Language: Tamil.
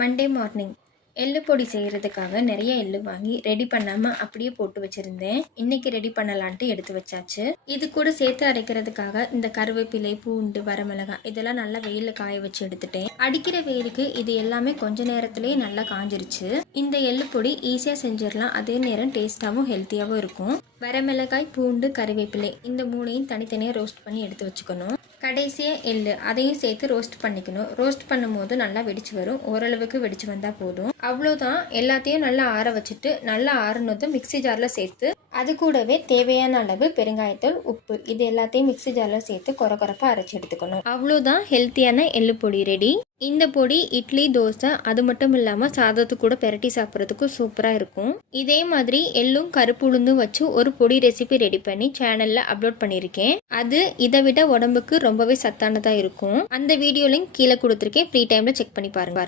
மண்டே மார்னிங் எள்ளு பொடி செய்கிறதுக்காக நிறைய எள்ளு வாங்கி ரெடி பண்ணாமல் அப்படியே போட்டு வச்சுருந்தேன். இன்றைக்கி ரெடி பண்ணலான்ட்டு எடுத்து வச்சாச்சு. இது கூட சேர்த்து அரைக்கிறதுக்காக இந்த கருவேப்பிலை, பூண்டு, வரமிளகாய் இதெல்லாம் நல்லா வெயிலில் காய வச்சு எடுத்துட்டேன். அடிக்கிற வெயிலுக்கு இது எல்லாமே கொஞ்ச நேரத்துலேயே நல்லா காஞ்சிருச்சு. இந்த எள்ளு பொடி ஈஸியாக செஞ்சிடலாம், அதே நேரம் டேஸ்ட்டாகவும் ஹெல்த்தியாகவும் இருக்கும். வரமிளகாய், பூண்டு, கருவேப்பிலை இந்த மூணையும் தனித்தனியாக ரோஸ்ட் பண்ணி எடுத்து வச்சுக்கணும். கடைசியாக எள்ளு அதையும் சேர்த்து ரோஸ்ட் பண்ணிக்கணும். ரோஸ்ட் பண்ணும்போது நல்லா வெடிச்சு வரும். ஓரளவுக்கு வெடிச்சு வந்தால் போதும். அவ்வளோதான். எல்லாத்தையும் நல்லா ஆற வச்சுட்டு நல்லா ஆறுனதும் மிக்சி ஜாரில் சேர்த்து அது கூடவே தேவையான அளவு பெருங்காயத்தூள், உப்பு இது எல்லாத்தையும் மிக்சி ஜாரில் சேர்த்து கொரப்பாக அரைச்சி எடுத்துக்கணும். அவ்வளோதான், ஹெல்த்தியான எள்ளு பொடி ரெடி. இந்த பொடி இட்லி, தோசை அது மட்டும் இல்லாமல் சாதத்து கூட பெரட்டி சாப்பிட்றதுக்கும் சூப்பராக இருக்கும். இதே மாதிரி எள்ளும் கருப்பு உளுந்தும் வச்சு ஒரு பொடி ரெசிபி ரெடி பண்ணி சேனலில் அப்லோட் பண்ணியிருக்கேன். அது இதை விட உடம்புக்கு ரொம்பவே சத்தானதாக இருக்கும். அந்த வீடியோ லிங்க் கீழே கொடுத்துருக்கேன். ஃப்ரீ டைமில் செக் பண்ணி பாருங்க.